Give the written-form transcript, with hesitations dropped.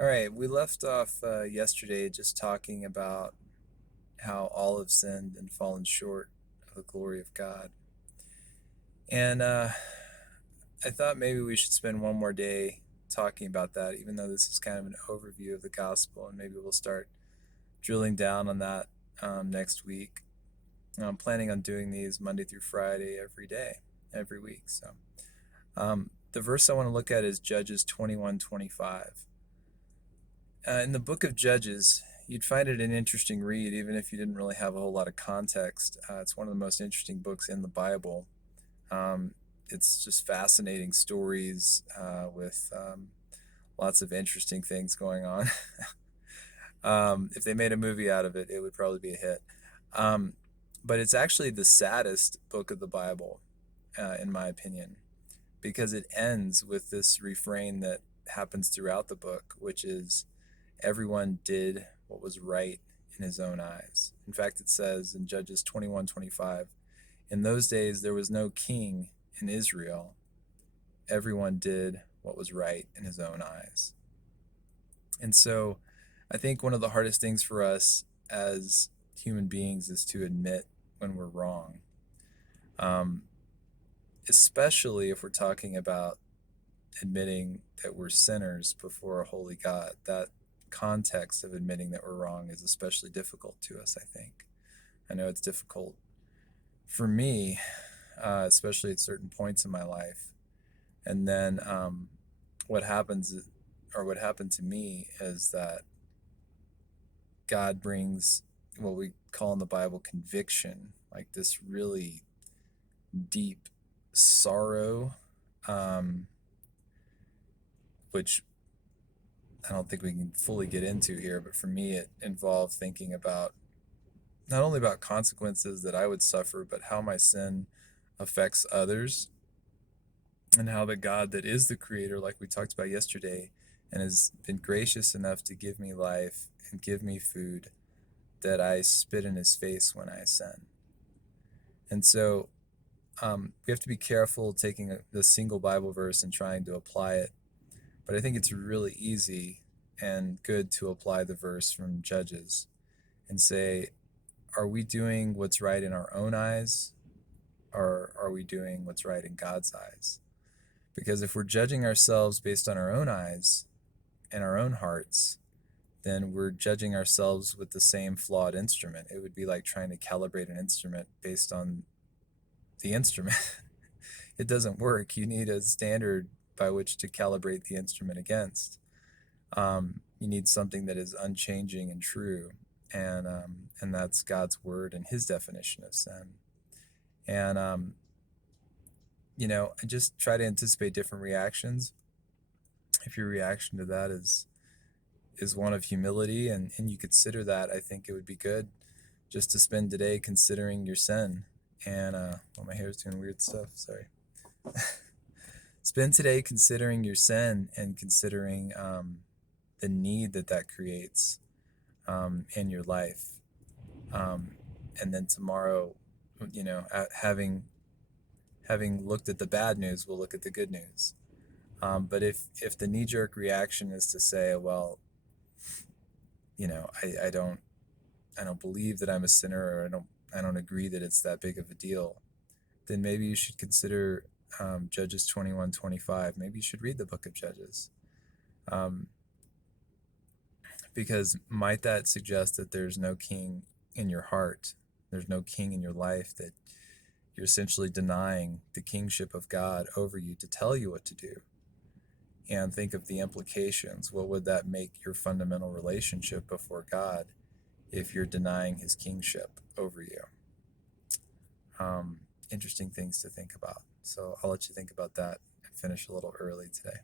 All right, we left off yesterday just talking about how all have sinned and fallen short of the glory of God. And I thought maybe we should spend one more day talking about that, even though this is kind of an overview of the gospel, and maybe we'll start drilling down on that next week. I'm planning on doing these Monday through Friday every day, every week. So the verse I want to look at is Judges 21:25. In the book of Judges, you'd find it an interesting read, even if you didn't really have a whole lot of context. It's one of the most interesting books in the Bible. Um, it's just fascinating stories with lots of interesting things going on. If they made a movie out of it, it would probably be a hit. Um, but it's actually the saddest book of the Bible, in my opinion, because it ends with this refrain that happens throughout the book, which is everyone did what was right in his own eyes. In fact, it says in Judges 21:25, in those days there was no king in Israel. Everyone did what was right in his own eyes. And so I think one of the hardest things for us as human beings is to admit when we're wrong, um, especially if we're talking about admitting that we're sinners before a holy God. That context of admitting that we're wrong is especially difficult to us, I think. I know it's difficult for me, especially at certain points in my life. And then what happens, or what happened to me, is that God brings what we call in the Bible conviction, like this really deep sorrow, um, which I don't think we can fully get into here, but for me, it involved thinking about not only about consequences that I would suffer, but how my sin affects others, and how the God that is the creator, like we talked about yesterday, and has been gracious enough to give me life and give me food, that I spit in his face when I sin. And so we have to be careful taking the single Bible verse and trying to apply it. But I think it's really easy and good to apply the verse from Judges and say, are we doing what's right in our own eyes, or are we doing what's right in God's eyes? Because if we're judging ourselves based on our own eyes and our own hearts, then we're judging ourselves with the same flawed instrument. It would be like trying to calibrate an instrument based on the instrument. It doesn't work. You need a standard by which to calibrate the instrument against. You need something that is unchanging and true, and that's God's word and His definition of sin. And I just try to anticipate different reactions. If your reaction to that is one of humility, and you consider that, I think it would be good just to spend today considering your sin. And well, my hair's doing weird stuff. Sorry. Spend today considering your sin and considering the need that that creates in your life. Um, and then tomorrow, having looked at the bad news, we'll look at the good news. But if the knee jerk reaction is to say, well, I don't believe that I'm a sinner, or I don't agree that it's that big of a deal, then maybe you should consider Judges 21:25. Maybe you should read the book of Judges. Um, because might that suggest that there's no king in your heart? There's no king in your life, that you're essentially denying the kingship of God over you to tell you what to do. And think of the implications. What would that make your fundamental relationship before God if you're denying his kingship over you? Interesting things to think about. So I'll let you think about that and finish a little early today.